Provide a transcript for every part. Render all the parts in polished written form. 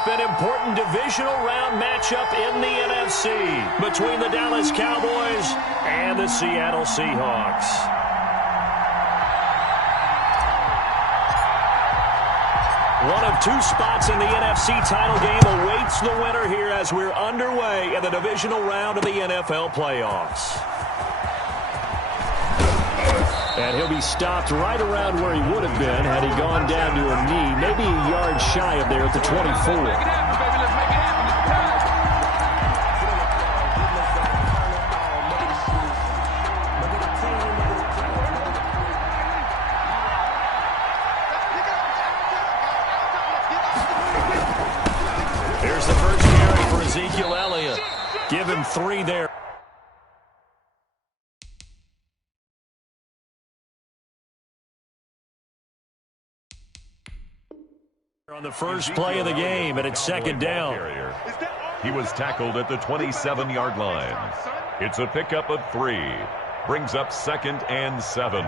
up an important divisional round matchup in the NFC between the Dallas Cowboys and the Seattle Seahawks. One of two spots in the NFC title game awaits the winner here as we're underway in the divisional round of the NFL playoffs. And he'll be stopped right around where he would have been had he gone down to a knee, maybe a yard shy of there at the 24. Here's the first carry for Ezekiel Elliott. Give him 3 there. On the first play of the game, and it's second down. He was tackled at the 27-yard line. It's a pickup of 3. Brings up 2nd and 7.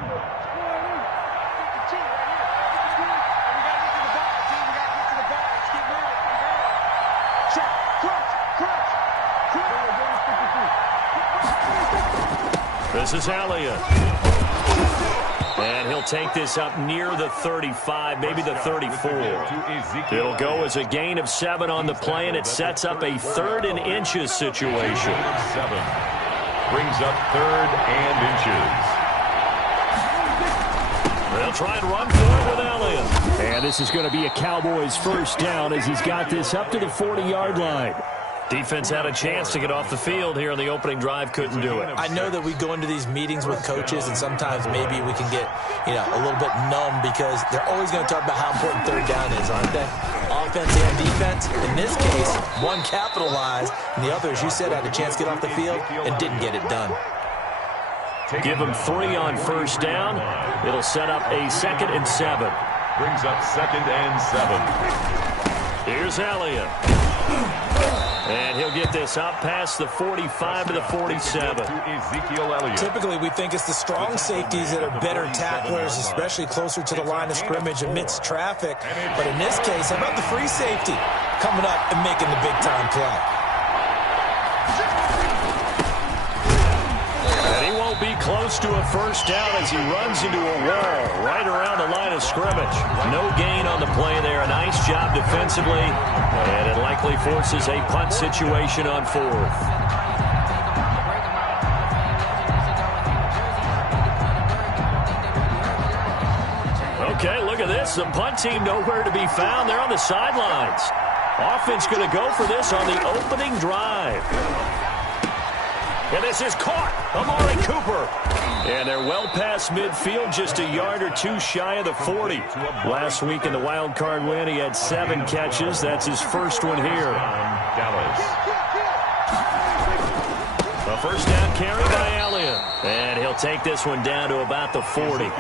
This is Elliott. And he'll take this up near the 35, maybe the 34. It'll go as a gain of 7 on the play, and it sets up a 3rd and inches situation. 7. Brings up 3rd and inches. They'll try and run for it with Elliott. And this is going to be a Cowboys first down as he's got this up to the 40-yard line. Defense had a chance to get off the field here on the opening drive, couldn't do it. I know that we go into these meetings with coaches, and sometimes maybe we can get, a little bit numb because they're always going to talk about how important 3rd down is, aren't they? Offense and defense. In this case, one capitalized, and the other, as you said, had a chance to get off the field and didn't get it done. Give him 3 on first down. It'll set up a 2nd and 7. Brings up 2nd and 7. Here's Elliott. And he'll get this up past the 45 to the 47. Ezekiel Elliott. Typically, we think it's the strong safeties that are better tacklers, especially closer to the line of scrimmage amidst traffic. But in this case, how about the free safety coming up and making the big-time play? And he won't be close to a first down as he runs into a wall right around the line of scrimmage. No gain on the play there. A nice job defensively. And it likely forces a punt situation on 4th. Okay, look at this. The punt team nowhere to be found. They're on the sidelines. Offense going to go for this on the opening drive. And this is caught. Amari Cooper. And they're well past midfield, just a yard or 2 shy of the 40. Last week in the wild card win, he had 7 catches. That's his first one here. Dallas. A first down carry by Elliott. And he'll take this one down to about the 40.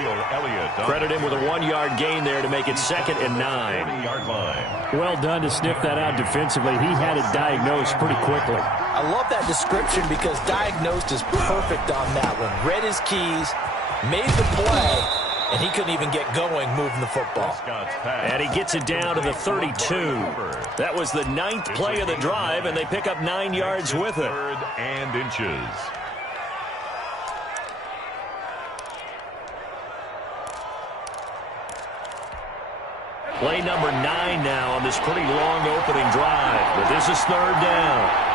Credit him with a 1-yard gain there to make it 2nd and 9. Well done to sniff that out defensively. He had it diagnosed pretty quickly. I love that description because diagnosed is perfect on that one. Read his keys, made the play, and he couldn't even get going moving the football. And he gets it down to the 32. That was the 9th play of the drive, and they pick up 9 yards with it. 3rd and inches. Play number 9 now on this pretty long opening drive. But this is 3rd down.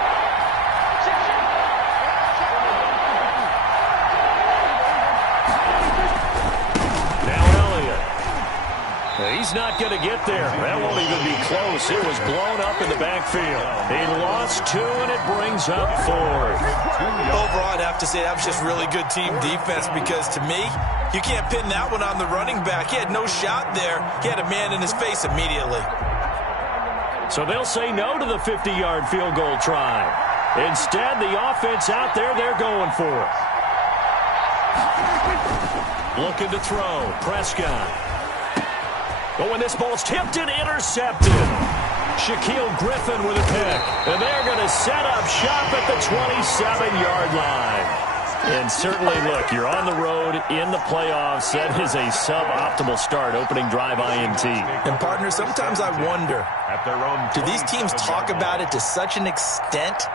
He's not going to get there. That won't even be close. It was blown up in the backfield. He lost 2, and it brings up 4th. Overall, I'd have to say that was just really good team defense because, to me, you can't pin that one on the running back. He had no shot there. He had a man in his face immediately. So they'll say no to the 50-yard field goal try. Instead, the offense out there, they're going for it. Looking to throw. Prescott. But when this ball's tipped and intercepted, Shaquille Griffin with a pick. And they're going to set up shop at the 27-yard line. And certainly, look, you're on the road in the playoffs. That is a suboptimal start, opening drive INT. And, partner, sometimes I wonder, do these teams talk about it to such an extent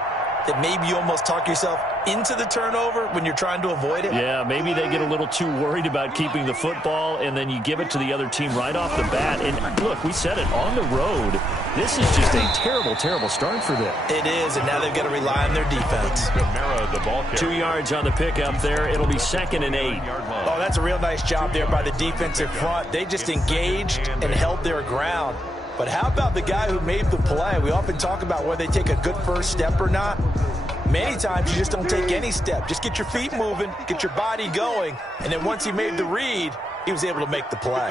that maybe you almost talk yourself into the turnover when you're trying to avoid it? Yeah, maybe they get a little too worried about keeping the football, and then you give it to the other team right off the bat. And, look, we said it, on the road, this is just a terrible, terrible start for them. It is, and now they've got to rely on their defense. 2 yards on the pickup there. It'll be 2nd and 8. Oh, that's a real nice job there by the defensive front. They just engaged and held their ground. But how about the guy who made the play? We often talk about whether they take a good first step or not. Many times you just don't take any step. Just get your feet moving, get your body going, and then once he made the read, he was able to make the play.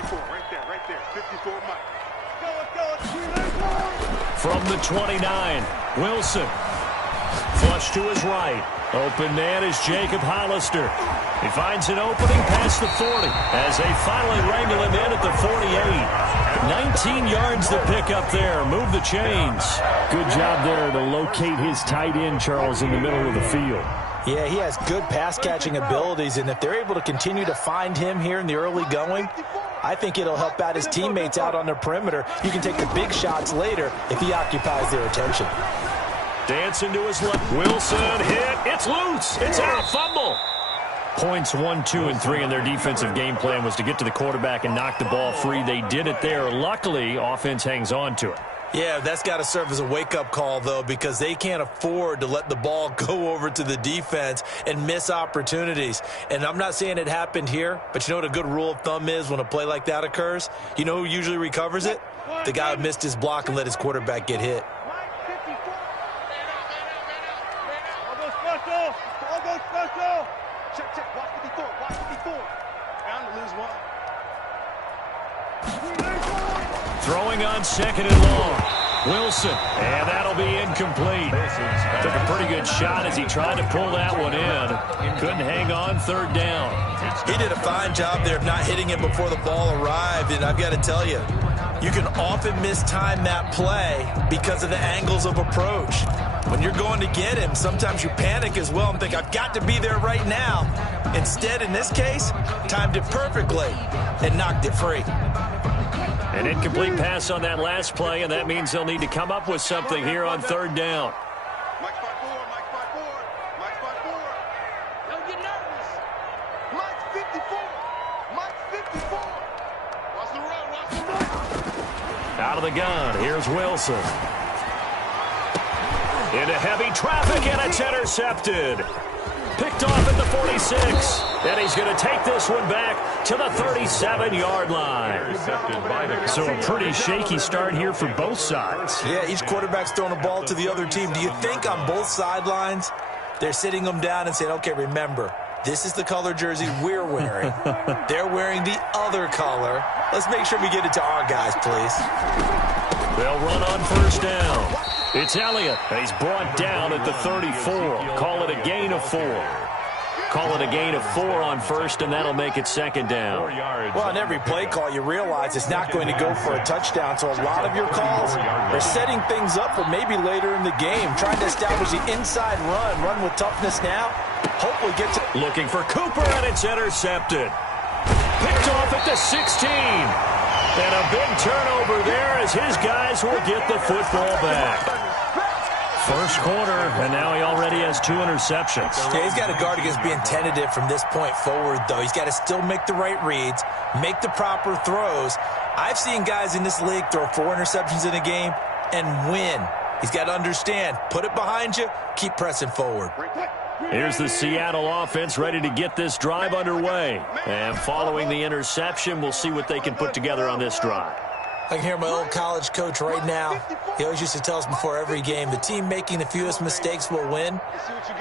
From the 29, Wilson. Flush to his right. Open man is Jacob Hollister. He finds an opening past the 40 as they finally wrangle him in at the 48. 19 yards to pick up there. Move the chains. Good job there to locate his tight end, Charles, in the middle of the field. Yeah, he has good pass-catching abilities, and if they're able to continue to find him here in the early going, I think it'll help out his teammates out on the perimeter. You can take the big shots later if he occupies their attention. Dancing to his left. Wilson hit. It's loose. It's out. Fumble. Points 1, 2, and 3 in their defensive game plan was to get to the quarterback and knock the ball free. They did it there. Luckily, offense hangs on to it. Yeah, that's got to serve as a wake-up call, though, because they can't afford to let the ball go over to the defense and miss opportunities. And I'm not saying it happened here, but you know what a good rule of thumb is when a play like that occurs? You know who usually recovers it? The guy who missed his block and let his quarterback get hit. Throwing on 2nd and long. Wilson, and that'll be incomplete. Took a pretty good shot as he tried to pull that one in. Couldn't hang on, 3rd down. He did a fine job there of not hitting him before the ball arrived, and I've got to tell you, you can often mistime that play because of the angles of approach. When you're going to get him, sometimes you panic as well and think, I've got to be there right now. Instead, in this case, timed it perfectly and knocked it free. An incomplete pass on that last play, and that means they'll need to come up with something here on 3rd down. Don't get nervous. Mike's 54. Mike's 54. Watch the run. Watch the run. Out of the gun, here's Wilson. Into heavy traffic, and it's intercepted. Picked off at the 46. And he's going to take this one back to the 37-yard line. So a pretty shaky start here for both sides. Yeah, each quarterback's throwing the ball to the other team. Do you think on both sidelines they're sitting them down and saying, okay, remember, this is the color jersey we're wearing. They're wearing the other color. Let's make sure we get it to our guys, please. They'll run on 1st down. It's Elliott, and he's brought down at the 34. Call it a gain of 4. Call it a gain of 4 on 1st, and that'll make it 2nd down. Well, on every play call, you realize it's not going to go for a touchdown, so a lot of your calls are setting things up for maybe later in the game, trying to establish the inside run with toughness now. Hopefully get to... Looking for Cooper, and it's intercepted. Picked off at the 16. And a big turnover there as his guys will get the football back. First quarter, and now he already has 2 interceptions. Yeah, he's got to guard against being tentative from this point forward, though. He's got to still make the right reads, make the proper throws. I've seen guys in this league throw 4 interceptions in a game and win. He's got to understand, put it behind you, keep pressing forward. Here's the Seattle offense ready to get this drive underway. And following the interception, we'll see what they can put together on this drive. I can hear my old college coach right now. He always used to tell us before every game, the team making the fewest mistakes will win.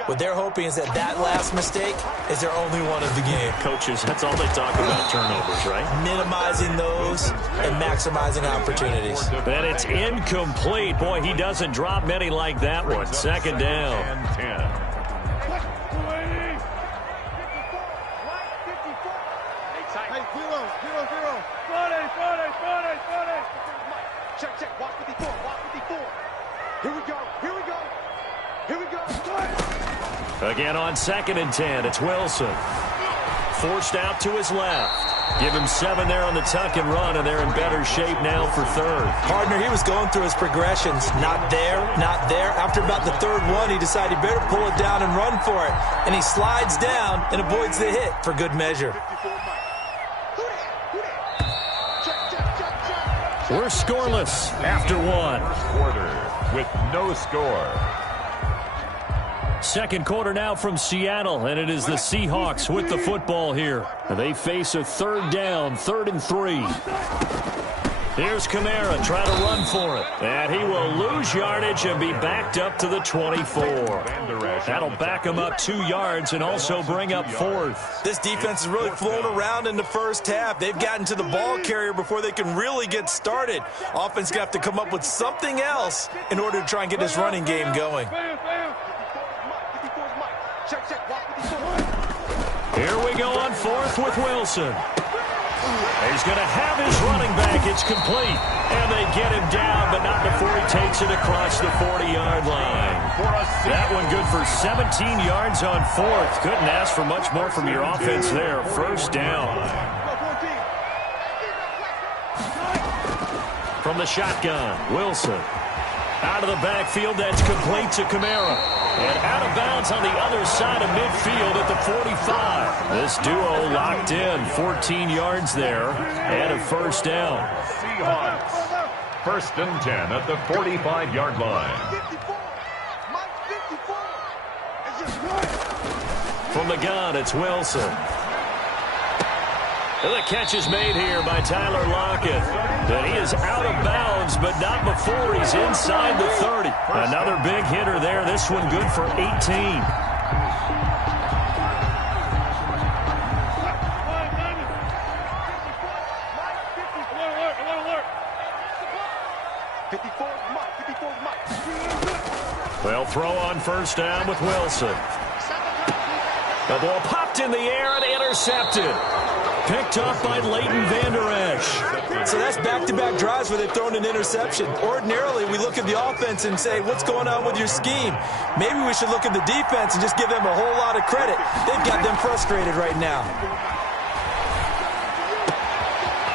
What they're hoping is that last mistake is their only one of the game. Coaches, that's all they talk about, turnovers, right? Minimizing those and maximizing opportunities. And it's incomplete. Boy, he doesn't drop many like that one. 2nd down. 10. Check. Watch 54. Here we go. Again on 2nd and 10, it's Wilson. Forced out to his left. Give him 7 there on the tuck and run, and they're in better shape now for 3rd. Partner, he was going through his progressions. Not there, not there. After about the 3rd one, he decided he better pull it down and run for it. And he slides down and avoids the hit for good measure. We're scoreless after 1. Quarter with no score. 2nd quarter now from Seattle, and it is the Seahawks with the football here. They face a 3rd down, 3rd and 3. Here's Kamara trying to run for it. And he will lose yardage and be backed up to the 24. That'll back him up 2 yards and also bring up 4th. This defense has really flown around in the first half. They've gotten to the ball carrier before they can really get started. Offense going to have to come up with something else in order to try and get this running game going. Here we go on 4th with Wilson. He's going to have his running back. It's complete. And they get him down, but not before he takes it across the 40-yard line. That one good for 17 yards on 4th. Couldn't ask for much more from your offense there. 1st down. From the shotgun, Wilson. Out of the backfield, that's complete to Kamara. And out of bounds on the other side of midfield at the 45. This duo locked in, 14 yards there, and a 1st down. Seahawks, 1st and 10 at the 45-yard line. From the gun, it's Wilson. And the catch is made here by Tyler Lockett. And he is out of bounds, but not before he's inside the 30. Another big hitter there. This one good for 18. Well, throw on 1st down with Wilson. The ball popped in the air and intercepted. Picked up by Leighton Vander Esch. So that's back-to-back drives where they've thrown an interception. Ordinarily, we look at the offense and say, what's going on with your scheme? Maybe we should look at the defense and just give them a whole lot of credit. They've got them frustrated right now.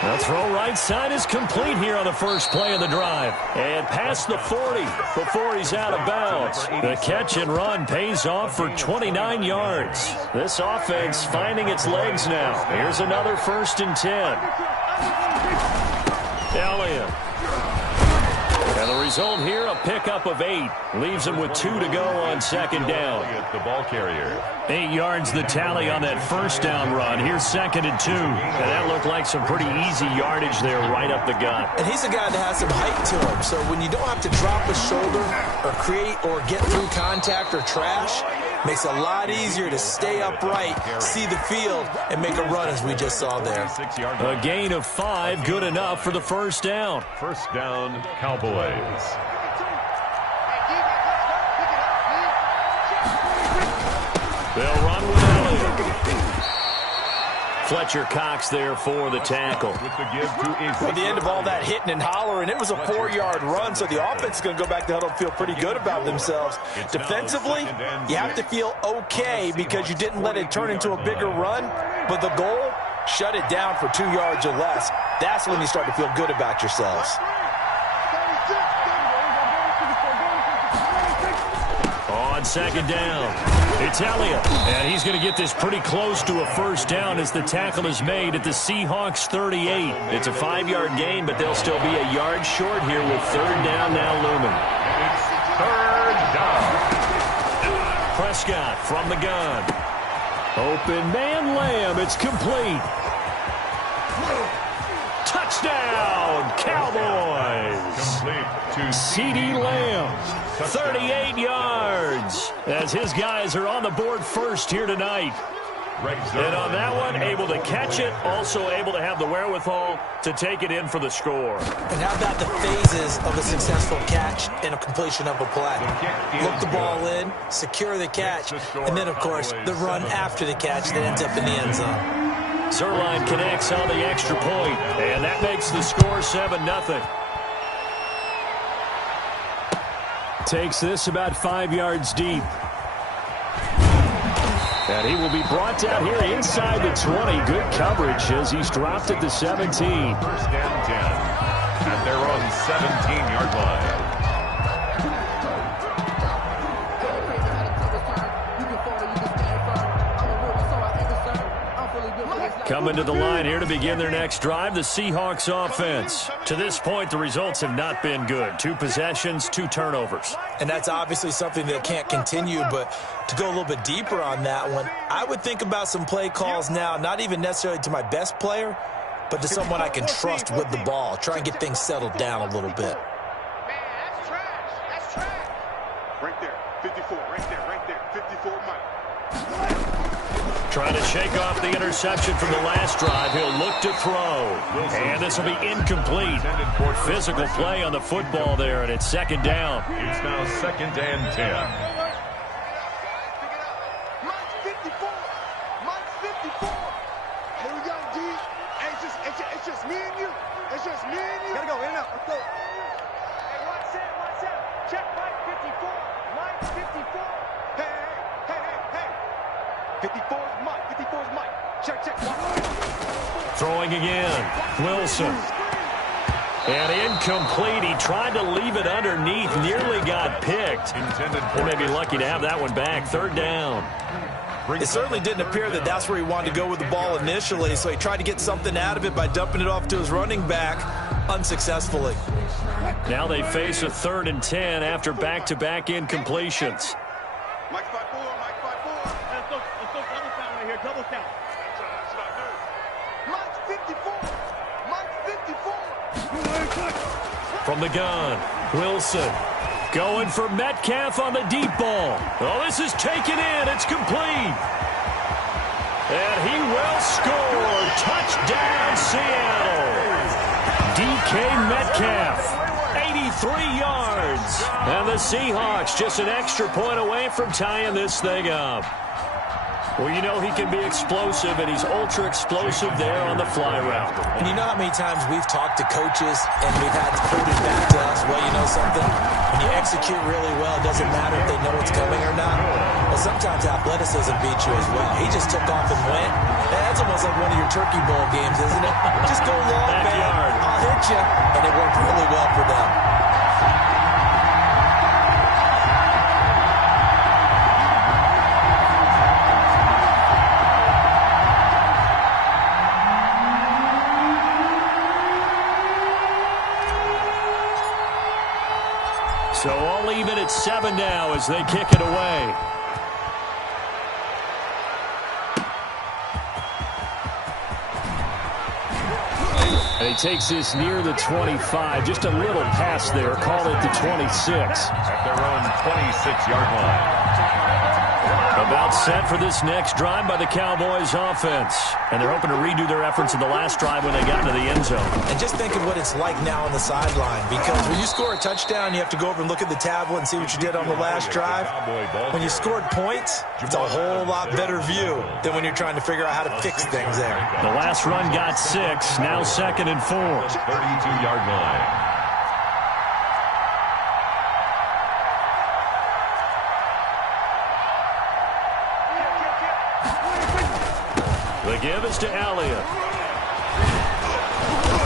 The throw right side is complete here on the first play of the drive. And past the 40 before he's out of bounds. The catch and run pays off for 29 yards. This offense finding its legs now. Here's another 1st and 10. Elliott. And the result here, a pickup of 8. Leaves him with 2 to go on 2nd down. The ball carrier. 8 yards the tally on that 1st down run. Here's 2nd and 2. And that looked like some pretty easy yardage there right up the gut. And he's a guy that has some height to him. So when you don't have to drop a shoulder or create or get through contact or trash, makes it a lot easier to stay upright, see the field, and make a run as we just saw there. A gain of 5, good enough for the 1st down. 1st down, Cowboys. They'll run with Elliott. Fletcher Cox there for the tackle. At the end of all that hitting and hollering, it was a 4-yard run, so the offense is going to go back to huddle and feel pretty good about themselves. Defensively, you have to feel okay because you didn't let it turn into a bigger run, but the goal, shut it down for 2 yards or less. That's when you start to feel good about yourselves. On 2nd down. It's Elliott, and he's going to get this pretty close to a 1st down as the tackle is made at the Seahawks 38. It's a 5-yard gain, but they'll still be a yard short here with 3rd down now looming. It's 3rd down. Prescott from the gun. Open man Lamb, it's complete. Touchdown, Cowboys. Complete to CeeDee Lamb. 38 yards as his guys are on the board first here tonight. And on that one, able to catch it, also able to have the wherewithal to take it in for the score. And how about the phases of a successful catch and a completion of a play? Look the ball in, secure the catch, and then, of course, the run after the catch that ends up in the end zone. Zerline connects on the extra point, and that makes the score 7-0. Takes this about 5 yards deep. And he will be brought down here inside the 20. Good coverage as he's dropped at the 17. First and 10. And they're on 17-yard line. Coming to the line here to begin their next drive, the Seahawks offense. To this point, the results have not been good. 2 possessions, 2 turnovers. And that's obviously something that can't continue, but to go a little bit deeper on that one, I would think about some play calls now, not even necessarily to my best player, but to someone I can trust with the ball. Try and get things settled down a little bit. Man, that's trash. That's trash. Right there. 54. Right there. 54, Mike. Trying to shake off the interception from the last drive. He'll look to throw. And this will be incomplete. Physical play on the football there, and it's second down. It's now 2nd and 10. Mike's 54. Mike's 54. Here we go, D. Hey, it's just me and you. It's just me and you. Gotta go in and out. Let's go. Hey, watch out. Check Mike 54. Mike 54. Hey. 54 is Mike. 54 is Mike. Check. Throwing again. Wilson. And incomplete. He tried to leave it underneath. Nearly got picked. They may be lucky to have that one back. 3rd down. It certainly didn't appear that that's where he wanted to go with the ball initially, so he tried to get something out of it by dumping it off to his running back unsuccessfully. Now they face a 3rd and 10 after back-to-back incompletions. Mike 5-4. Let's go double count right here. Double count. That's what I do. Mike's 54. Mike's 54. From the gun, Wilson going for Metcalf on the deep ball. Oh, this is taken in. It's complete. And he will score. Touchdown, Seattle. DK Metcalf, 83 yards. And the Seahawks just an extra point away from tying this thing up. Well, you know he can be explosive, and he's ultra-explosive there on the fly route. And you know how many times we've talked to coaches and we've had quoted back to us, well, you know something? When you execute really well, it doesn't matter if they know it's coming or not. Well, sometimes athleticism beats you as well. He just took off and went. That's almost like one of your Turkey Bowl games, isn't it? Just go long, Backyard. man. I'll hit you. And it worked really well for them. So all even at 7 now as they kick it away. And he takes this near the 25. Just a little pass there. Call it the 26. At their own 26-yard line. About set for this next drive by the Cowboys offense. And they're hoping to redo their efforts in the last drive when they got into the end zone. And just think of what it's like now on the sideline. Because when you score a touchdown, you have to go over and look at the tablet and see what you did on the last drive. When you scored points, it's a whole lot better view than when you're trying to figure out how to fix things there. The last run got 6. Now 2nd and 4. 32-yard line. The give is to Elliott.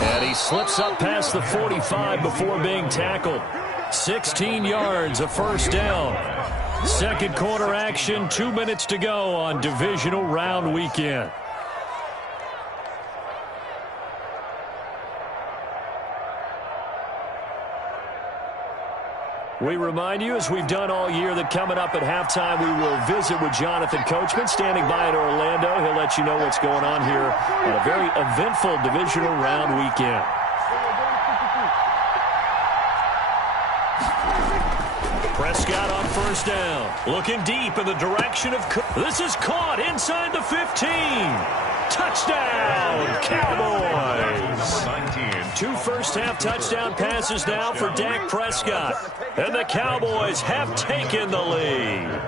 And he slips up past the 45 before being tackled. 16 yards, a first down. Second quarter action, 2 minutes to go on divisional round weekend. We remind you, as we've done all year, that coming up at halftime, we will visit with Jonathan Coachman, standing by in Orlando. He'll let you know what's going on here on a very eventful divisional round weekend. Prescott on first down. Looking deep in the direction of Cook. This is caught inside the 15. Touchdown, Cowboys. 2 first-half touchdown passes now for Dak Prescott. And the Cowboys have taken the lead.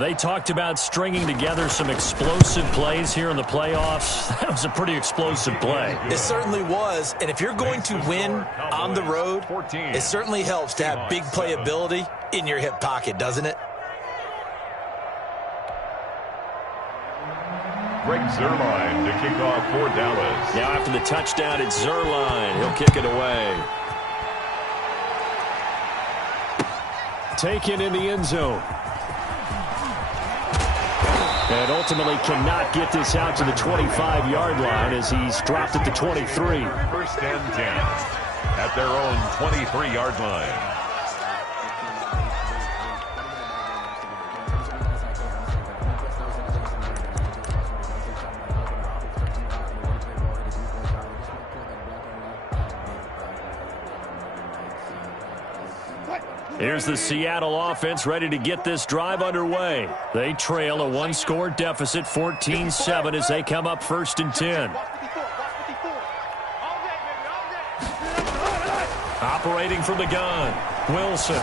They talked about stringing together some explosive plays here in the playoffs. That was a pretty explosive play. It certainly was. And if you're going to win on the road, it certainly helps to have big playability in your hip pocket, doesn't it? Greg Zuerlein to kick off for Dallas. Now after the touchdown, it's Zuerlein. He'll kick it away. Taken in the end zone. And ultimately cannot get this out to the 25-yard line as he's dropped at the 23. First and 10 at their own 23-yard line. Here's the Seattle offense ready to get this drive underway. They trail a one-score deficit, 14-7, as they come up first and 10. Operating from the gun, Wilson.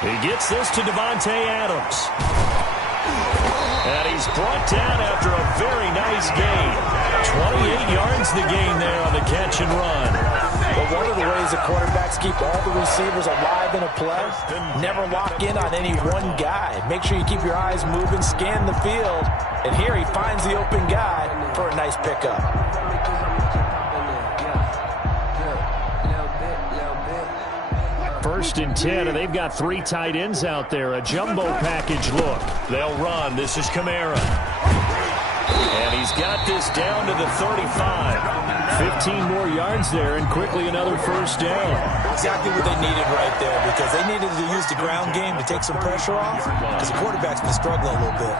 He gets this to Devontae Adams. And he's brought down after a very nice gain. 28 yards the gain there on the catch and run. But one of the ways the quarterbacks keep all the receivers alive in a play, never lock in on any one guy. Make sure you keep your eyes moving, scan the field, and here he finds the open guy for a nice pickup. First and 10, and they've got 3 tight ends out there. A jumbo package look. They'll run. This is Kamara. And he's got this down to the 35. 15 more yards there, and quickly another first down. Exactly what they needed right there, because they needed to use the ground game to take some pressure off, because the quarterback's been struggling a little bit.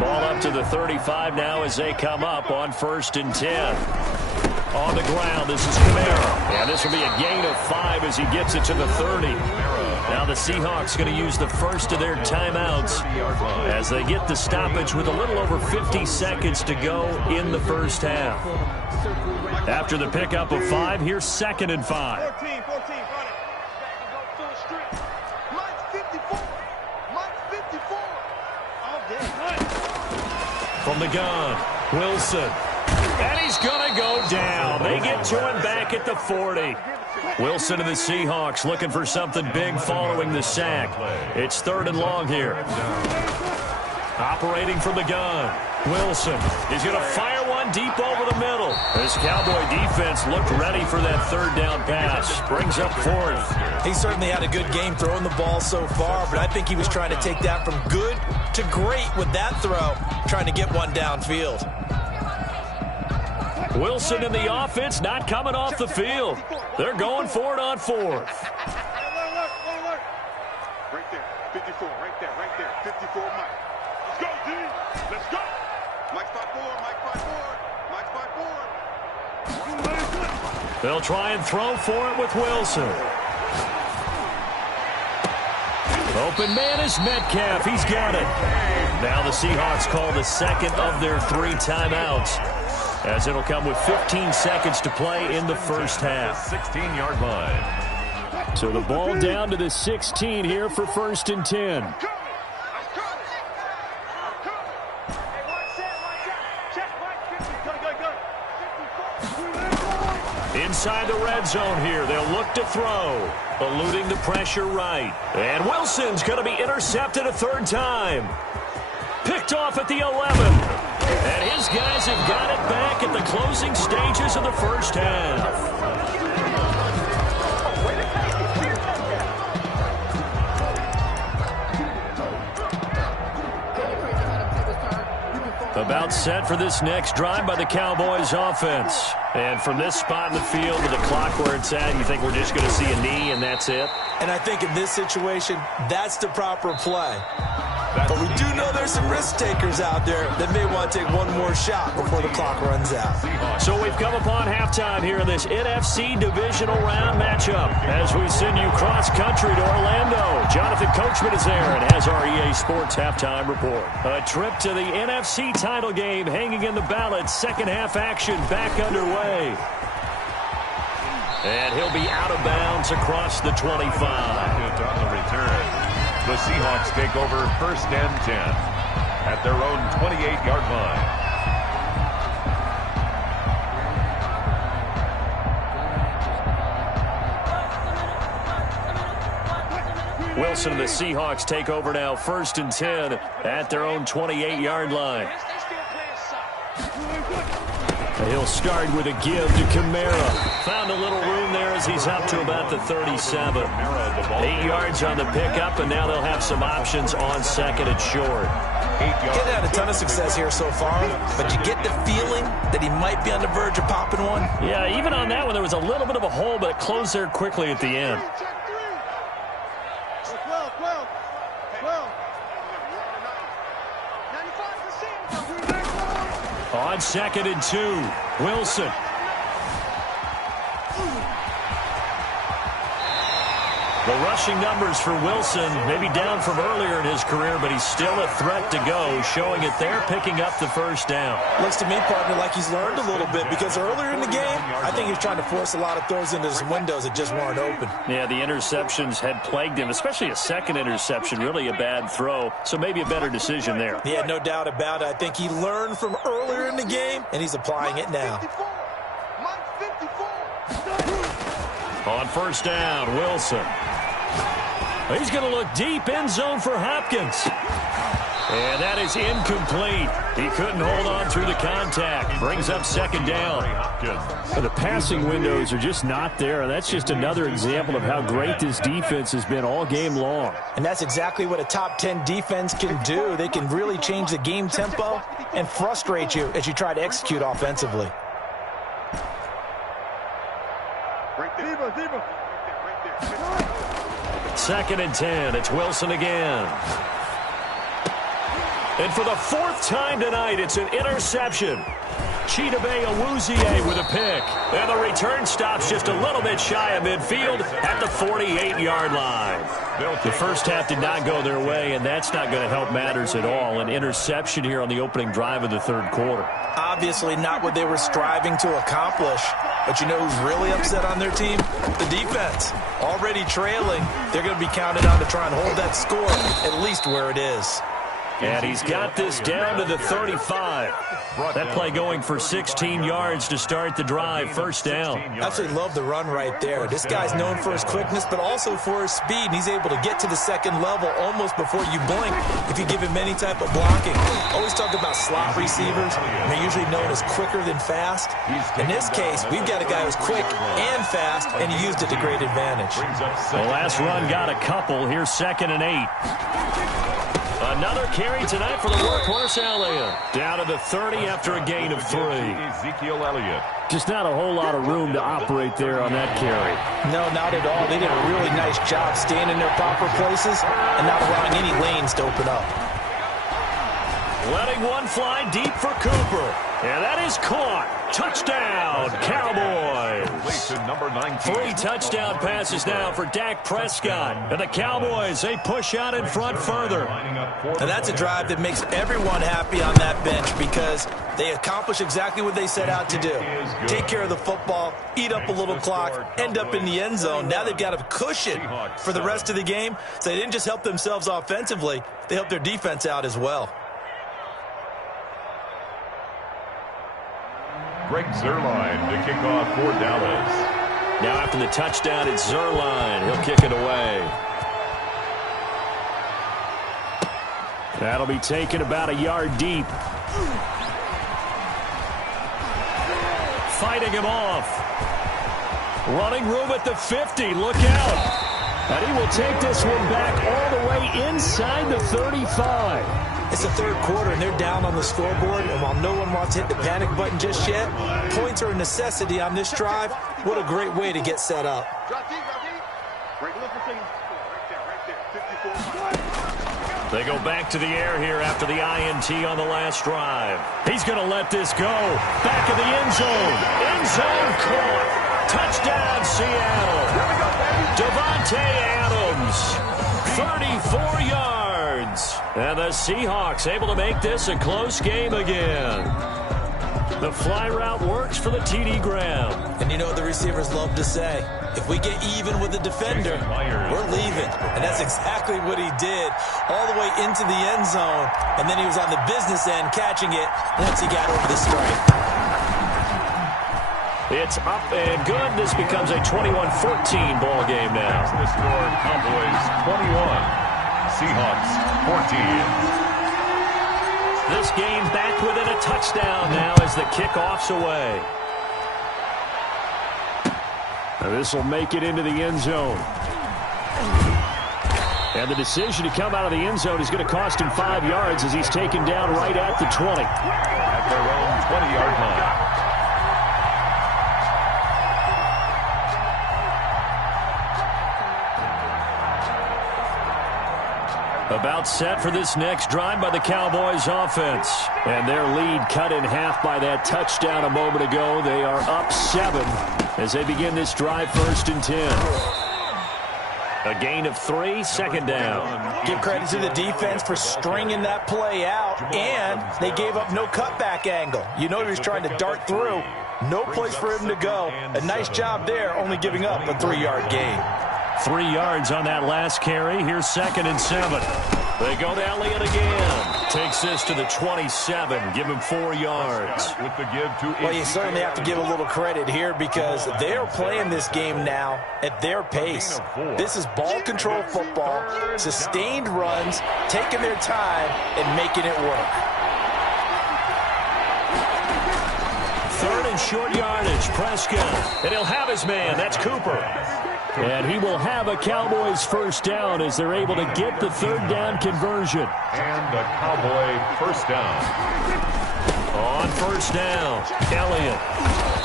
Ball up to the 35 now as they come up on first and 10. On the ground, this is Kamara. And this will be a gain of 5 as he gets it to the 30. Now the Seahawks going to use the first of their timeouts as they get the stoppage with a little over 50 seconds to go in the first half. After the pickup of 5, here's second and 5. 14, run it. Go full street. Mike's 54. Mike's 54. All day. From the gun, Wilson. And he's going to go down. They get to him back at the 40. Wilson and the Seahawks looking for something big following the sack. It's third and long here. Operating from the gun, Wilson. He's going to fire one deep over the middle. This Cowboy defense looked ready for that third down pass. Brings up fourth. He certainly had a good game throwing the ball so far, but I think he was trying to take that from good to great with that throw, trying to get one downfield. Wilson and the offense not coming off the field. They're going for it on fourth. Right there, 54, right there, 54, Mike. Let's go, D. Let's go. Mike's 5-4, Mike's 5-4. They'll try and throw for it with Wilson. Open man is Metcalf. He's got it. Now the Seahawks call the second of their 3 timeouts, as it'll come with 15 seconds to play in the first half. 16-yard line. So the ball down to the 16 here for first and 10. Inside the red zone here, they'll look to throw. Eluding the pressure right. And Wilson's going to be intercepted a third time. Picked off at the 11. And his guys have got it back at the closing stages of the first half. About set for this next drive by the Cowboys offense. And from this spot in the field with the clock where it's at, you think we're just going to see a knee and that's it? And I think in this situation, that's the proper play. But we do know there's some risk takers out there that may want to take one more shot before the clock runs out. So we've come upon halftime here in this NFC divisional round matchup as we send you cross-country to Orlando. Jonathan Coachman is there and has our EA Sports halftime report. A trip to the NFC title game hanging in the balance. Second half action back underway. And he'll be out of bounds across the 25. On the return. The Seahawks take over first and 10 at their own 28-yard line. Wilson and the Seahawks take over now, 1st and 10 at their own 28-yard line. He'll start with a give to Kamara. Found a little room there as he's up to about the 37. 8 yards on the pickup, and now they'll have some options on 2nd and short. He's had a ton of success here so far, but you get the feeling that he might be on the verge of popping one. Yeah, even on that one, there was a little bit of a hole, but it closed there quickly at the end. On 2nd and 2, Wilson. The rushing numbers for Wilson, maybe down from earlier in his career, but he's still a threat to go, showing it there, picking up the 1st down. Looks to me, partner, like he's learned a little bit, because earlier in the game, I think he was trying to force a lot of throws into some windows that just weren't open. Yeah, the interceptions had plagued him, especially a second interception, really a bad throw, so maybe a better decision there. Yeah, no doubt about it. I think he learned from earlier in the game, and he's applying it now. On 1st down, Wilson. He's going to look deep, end zone for Hopkins. And that is incomplete. He couldn't hold on through the contact. Brings up 2nd down. But the passing windows are just not there. And that's just another example of how great this defense has been all game long. And that's exactly what a top 10 defense can do. They can really change the game tempo and frustrate you as you try to execute offensively. Deeper. 2nd and 10. It's Wilson again. And for the 4th time tonight, it's an interception. Chidobe Awuzie with a pick. And the return stops just a little bit shy of midfield at the 48-yard line. The first half did not go their way, and that's not going to help matters at all. An interception here on the opening drive of the 3rd quarter. Obviously not what they were striving to accomplish. But you know who's really upset on their team? The defense. Already trailing. They're going to be counted on to try and hold that score at least where it is. And he's got this down to the 35. That play going for 16 yards to start the drive. 1st down. Absolutely love the run right there. This guy's known for his quickness, but also for his speed. And he's able to get to the 2nd level almost before you blink if you give him any type of blocking. Always talk about slot receivers. And they're usually known as quicker than fast. In this case, we've got a guy who's quick and fast, and he used it to great advantage. The last run got a couple. Here's 2nd and 8. Another carry tonight for the workhorse Elliott. Down to the 30 after a gain of 3. Ezekiel Elliott. Just not a whole lot of room to operate there on that carry. No, not at all. They did a really nice job staying in their proper places and not allowing any lanes to open up. Letting one fly deep for Cooper. And that is caught. Touchdown, Cowboys. 3 touchdown passes now for Dak Prescott. And the Cowboys, they push out in front further. And that's a drive that makes everyone happy on that bench because they accomplish exactly what they set out to do. Take care of the football, eat up a little clock, end up in the end zone. Now they've got a cushion for the rest of the game. So they didn't just help themselves offensively, they helped their defense out as well. Greg Zuerlein to kick off for Dallas. Now after the touchdown, it's Zuerlein. He'll kick it away. That'll be taken about a yard deep. Fighting him off. Running room at the 50. Look out. And he will take this one back all the way inside the 35. It's the 3rd quarter, and they're down on the scoreboard. And while no one wants to hit the panic button just yet, points are a necessity on this drive. What a great way to get set up. They go back to the air here after the INT on the last drive. He's going to let this go. Back of the end zone. End zone caught. Touchdown, Seattle. Devontae Adams, 34 yards. And the Seahawks able to make this a close game again. The fly route works for the TD Graham. And you know what the receivers love to say? If we get even with the defender, we're leaving. And that's exactly what he did all the way into the end zone. And then he was on the business end catching it once he got over the stripe. It's up and good. This becomes a 21-14 ball game now. The score, Cowboys 21, Seahawks 14. This game back within a touchdown now as the kickoff's away. This will make it into the end zone. And the decision to come out of the end zone is going to cost him 5 yards as he's taken down right at the 20. At their own 20-yard line. About set for this next drive by the Cowboys offense. And their lead cut in half by that touchdown a moment ago. They are up 7 as they begin this drive, 1st and 10. A gain of 3, 2nd down. Give credit to the defense for stringing that play out, and they gave up no cutback angle. You know he was trying to dart through. No place for him to go. A nice job there, only giving up a 3-yard gain. 3 yards on that last carry. Here's 2nd and 7. They go to Elliott again. Takes this to the 27. Give him 4 yards. With the give to well, you certainly have to give a little credit here because they're playing this game now at their pace. This is ball control football, sustained runs, taking their time, and making it work. 3rd and short yardage. Prescott. And he'll have his man. That's Cooper. And he will have a Cowboys 1st down as they're able to get the 3rd down conversion. And the Cowboy 1st down. On 1st down, Elliott.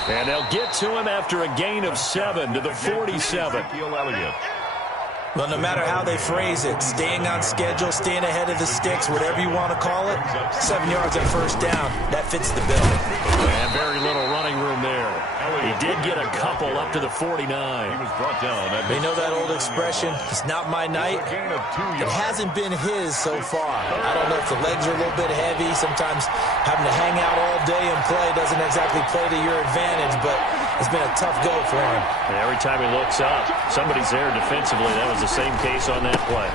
And they'll get to him after a gain of 7 to the 47. Elliott. Well, no matter how they phrase it, staying on schedule, staying ahead of the sticks, whatever you want to call it, 7 yards at 1st down, that fits the bill. And very little running room there. He did get a couple up to the 49. He was brought down. You know that old expression, it's not my night? It hasn't been his so far. I don't know if the legs are a little bit heavy. Sometimes having to hang out all day and play doesn't exactly play to your advantage, but it's been a tough go for him. And every time he looks up, somebody's there defensively. That was the same case on that play.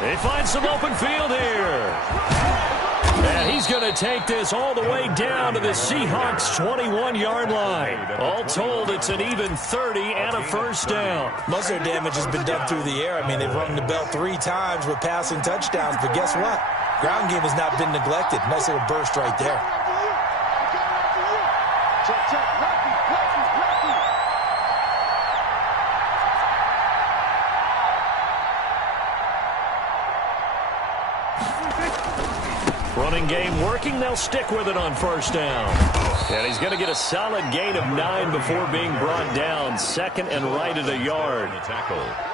They find some open field here. And he's going to take this all the way down to the Seahawks' 21-yard line. All told, it's an even 30 and a 1st down. Most of their damage has been done through the air. I mean, they've rung the bell 3 times with passing touchdowns, but guess what? Ground game has not been neglected. Nice little burst right there. Running game working. They'll stick with it on 1st down. And he's going to get a solid gain of 9 before being brought down. 2nd and right at a yard.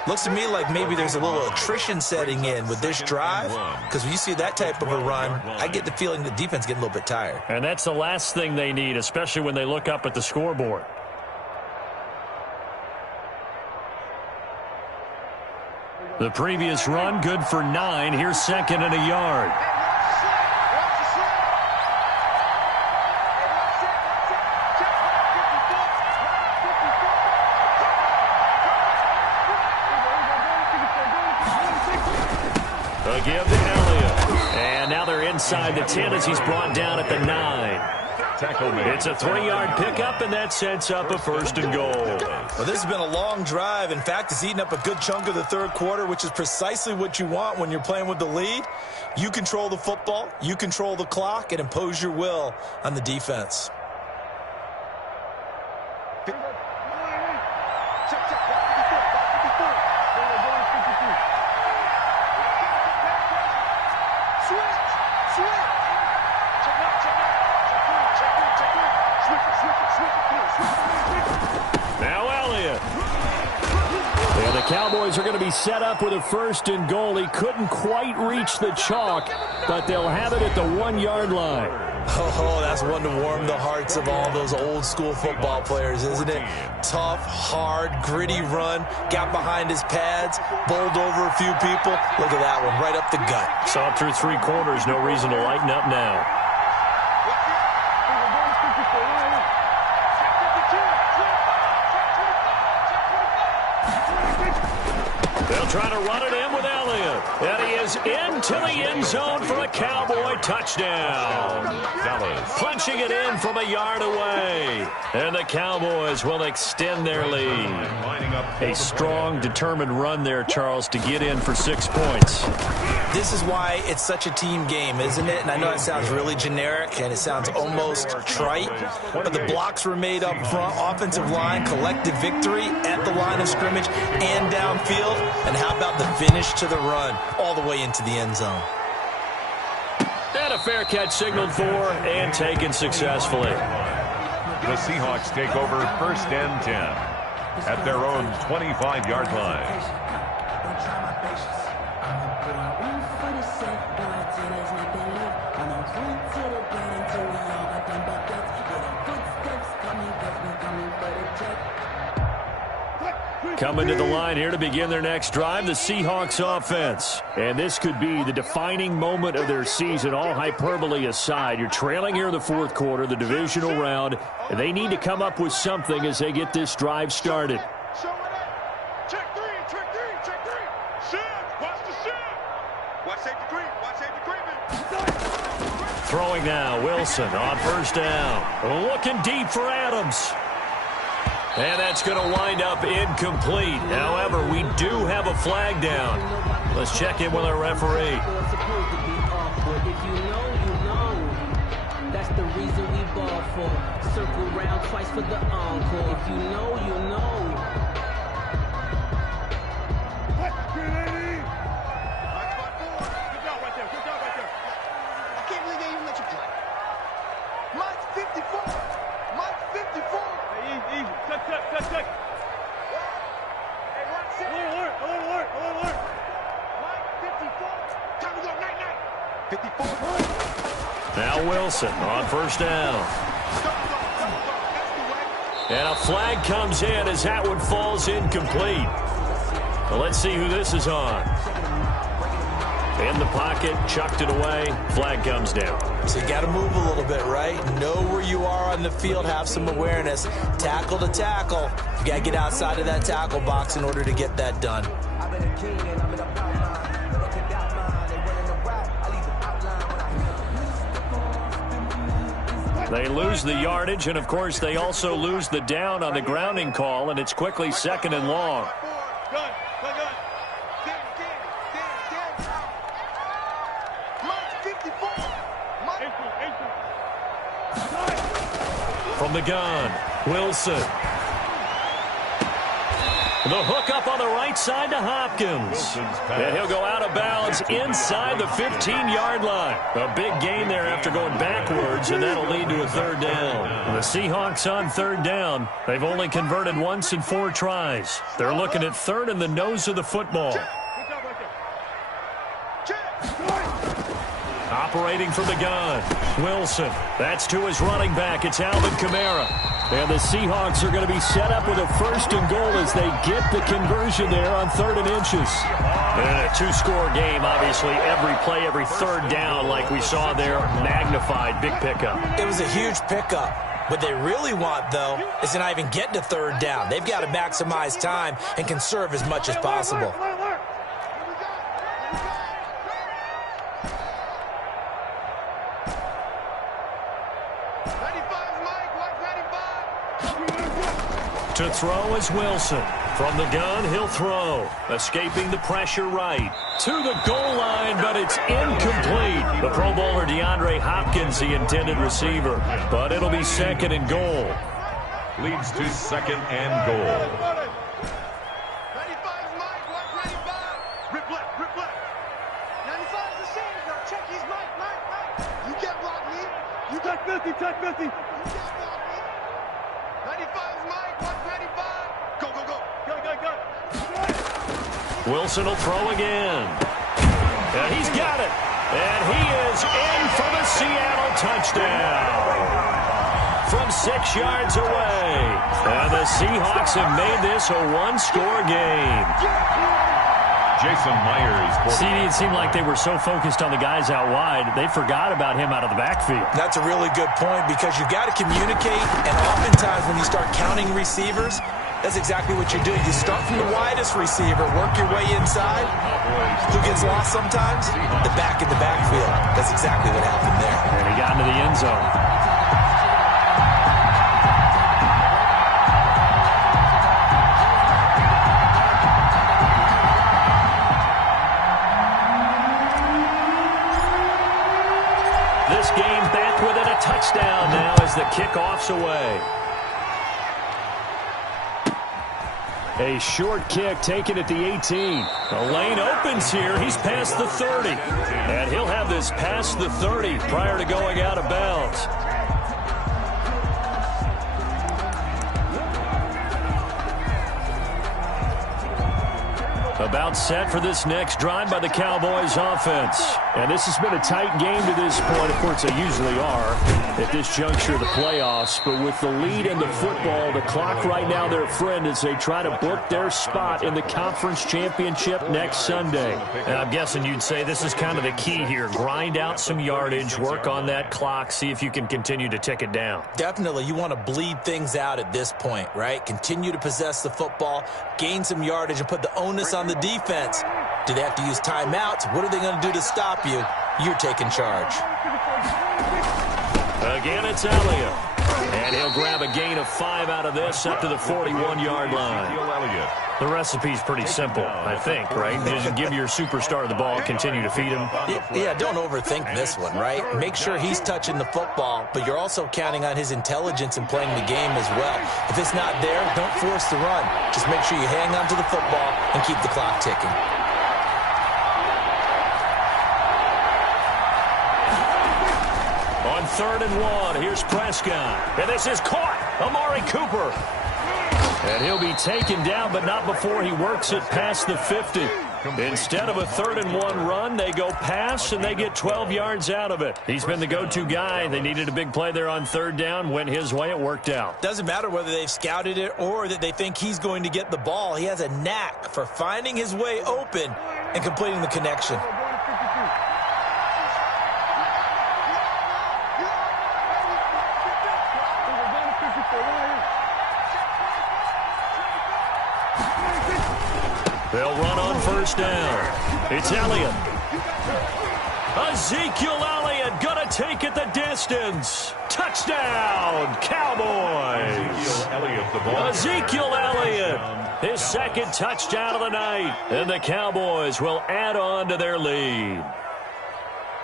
Looks to me like maybe there's a little attrition setting in with this drive. Because when you see that type of a run, I get the feeling the defense getting a little bit tired. And that's the last thing they need, especially when they look up at the scoreboard. The previous run, good for 9. Here's 2nd and a yard. A give to Elliott. And now they're inside the 10 as he's brought down at the 9. It's a 3-yard pickup, and that sets up a 1st and goal. Well, this has been a long drive. In fact, it's eaten up a good chunk of the 3rd quarter, which is precisely what you want when you're playing with the lead. You control the football, you control the clock, and impose your will on the defense. Now Elliott. And the Cowboys are going to be set up with a 1st and goal. He couldn't quite reach the chalk, but they'll have it at the 1-yard line. Oh, that's one to warm the hearts of all those old-school football players, isn't it? Tough, hard, gritty run, got behind his pads, bowled over a few people. Look at that one, right up the gut. Saw it through 3 quarters, no reason to lighten up now. They'll try to run it in with Elliott. brilliant. And he is into the end zone for a Cowboy touchdown. Dallas. Punching it in from a yard away. And the Cowboys will extend their lead. A strong, determined run there, Charles, to get in for 6 points. This is why it's such a team game, isn't it? And I know it sounds really generic and it sounds almost trite, but the blocks were made up front, offensive line, collective victory at the line of scrimmage and downfield. And how about the finish to the run all the way into the end zone? And a fair catch signaled for and taken successfully. The Seahawks take over 1st and 10 at their own 25-yard line. Coming to the line here to begin their next drive, the Seahawks offense. And this could be the defining moment of their season, all hyperbole aside. You're trailing here in the 4th quarter, the divisional round, and they need to come up with something as they get this drive started. Check three. Shift. Watch the shift. Watch safety creep. Watch safety creeping. Throwing now, Wilson on 1st down. Looking deep for Adams. And that's going to wind up incomplete. However, we do have a flag down. Let's check in with our referee. If you know, you know. That's the reason we ball for. Circle round twice for the encore. If you know, you know. Good job right there. I can't believe they even let you play. Mine's 54. Hey, easy. Check. Hey, watch it. Alert. Mike, 54. Time to go, night. 54. Now Wilson on 1st down. And a flag comes in as that one falls incomplete. Well, let's see who this is on. In the pocket, chucked it away, flag comes down. So you got to move a little bit, right? Know where you are on the field, have some awareness. Tackle to tackle. You got to get outside of that tackle box in order to get that done. They lose the yardage, and of course they also lose the down on the grounding call, and it's quickly 2nd and long. Gun. From the gun, Wilson. The hook up on the right side to Hopkins. And he'll go out of bounds inside the 15-yard line. A big gain there after going backwards, and that'll lead to a 3rd down. The Seahawks on 3rd down. They've only converted once in 4 tries. They're looking at 3rd in the nose of the football. Operating from the gun, Wilson. That's to his running back. It's Alvin Kamara. And the Seahawks are going to be set up with a 1st and goal as they get the conversion there on 3rd and inches. And a 2-score game, obviously, every play, every 3rd down like we saw there, magnified, big pickup. It was a huge pickup. What they really want, though, is to not even get to 3rd down. They've got to maximize time and conserve as much as possible. To throw is Wilson. From the gun, he'll throw. Escaping the pressure right. To the goal line, but it's incomplete. The Pro Bowler DeAndre Hopkins, the intended receiver. But it'll be 2nd and goal. Leads to 2nd and goal. 95's Mike, watch 95. Rip left. 95's the same. Now check his Mike. You can't block me. You got 50. You can't block me. 95's Mike, watch 95. Go. Wilson will throw again. And he's got it. And he is in for the Seattle touchdown. From 6 yards away. And the Seahawks have made this a 1-score game. Jason Myers. See, it seemed like they were so focused on the guys out wide, they forgot about him out of the backfield. That's a really good point because you got to communicate, and oftentimes when you start counting receivers, That's exactly what you're doing. You start from the widest receiver, work your way inside. Who gets lost sometimes? The back in the backfield. That's exactly what happened there. And he got into the end zone. This game back within a touchdown now as the kickoff's away. A short kick taken at the 18. The lane opens here. He's past the 30. And he'll have this past the 30 prior to going out of bounds. About set for this next drive by the Cowboys offense. And this has been a tight game to this point. Of course, they usually are at this juncture of the playoffs. But with the lead in the football, the clock right now their friend as they try to book their spot in the conference championship next Sunday. And I'm guessing you'd say this is kind of the key here. Grind out some yardage, work on that clock, see if you can continue to tick it down. Definitely, you want to bleed things out at this point, right? Continue to possess the football, gain some yardage, and put the onus on the defense. Do they have to use timeouts? What are they going to do to stop you? You're taking charge. Again, it's Elliott. And he'll grab a gain of 5 out of this up to the 41-yard line. The recipe's pretty simple, I think, right? Just give your superstar the ball, continue to feed him. Yeah, don't overthink this one, right? Make sure he's touching the football, but you're also counting on his intelligence in playing the game as well. If it's not there, don't force the run. Just make sure you hang on to the football and keep the clock ticking. On 3rd and 1, here's Prescott. And this is caught. Amari Cooper. And he'll be taken down, but not before he works it past the 50. Instead of a 3rd and 1 run, they go pass, and they get 12 yards out of it. He's been the go-to guy. They needed a big play there on 3rd down. Went his way. It worked out. Doesn't matter whether they've scouted it or that they think he's going to get the ball. He has a knack for finding his way open and completing the connection. They'll run on 1st down. It's Elliott. Ezekiel Elliott gonna take it the distance. Touchdown, Cowboys. Ezekiel Elliott, his 2nd touchdown of the night. And the Cowboys will add on to their lead.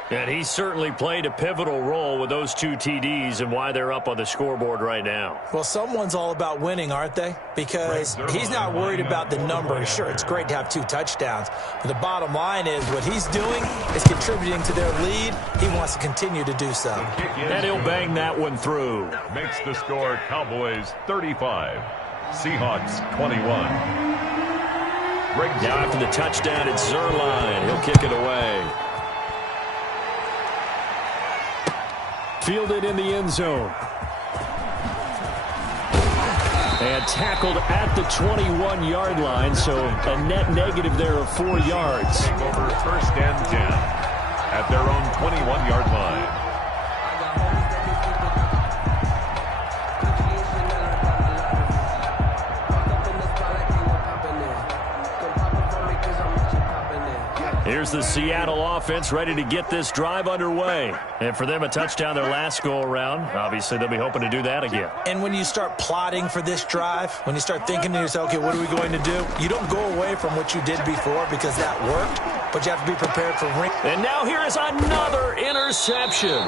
And he certainly played a pivotal role with those 2 TDs and why they're up on the scoreboard right now. Well, someone's all about winning, aren't they? Because he's not worried about the number. Sure, it's great to have 2 touchdowns. But the bottom line is what he's doing is contributing to their lead. He wants to continue to do so. And he'll bang that one through. Makes the score Cowboys 35, Seahawks 21. Now after the touchdown, it's Zerline. He'll kick it away. Fielded in the end zone. And tackled at the 21-yard line, so a net negative there of 4 yards. Over 1st and 10 at their own 21-yard line. Here's the Seattle offense ready to get this drive underway. And for them, a touchdown their last go-around. Obviously, they'll be hoping to do that again. And when you start plotting for this drive, when you start thinking to yourself, okay, what are we going to do? You don't go away from what you did before because that worked, but you have to be prepared for ring. And now here is another interception.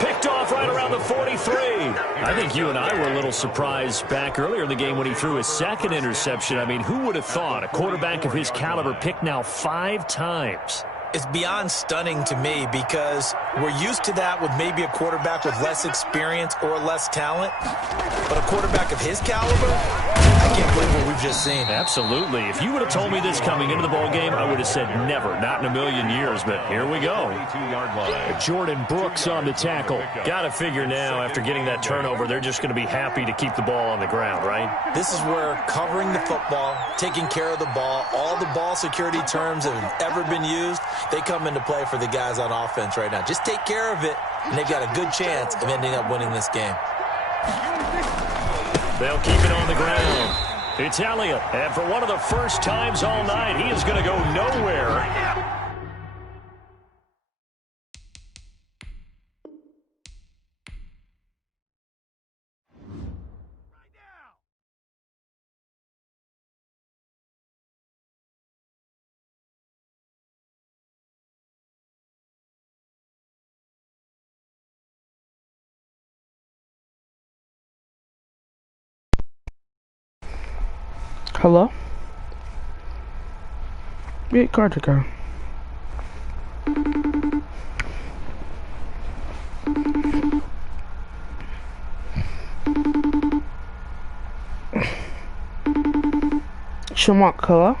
Picked off right around the 43. I think you and I were a little surprised back earlier in the game when he threw his 2nd interception. I mean, who would have thought a quarterback of his caliber picked now 5 times? It's beyond stunning to me because we're used to that with maybe a quarterback with less experience or less talent. But a quarterback of his caliber, I can't believe what we've just seen. Absolutely. If you would have told me this coming into the ball game, I would have said never, not in a million years. But here we go. Jordan Brooks on the tackle. Got to figure now, after getting that turnover, they're just going to be happy to keep the ball on the ground, right? This is where covering the football, taking care of the ball, all the ball security terms that have ever been used, they come into play for the guys on offense right now. Just take care of it, and they've got a good chance of ending up winning this game. They'll keep it on the ground. It's Elliott, and for one of the first times all night, he is going to go nowhere. Hello? Get Carter. Shamak, hello?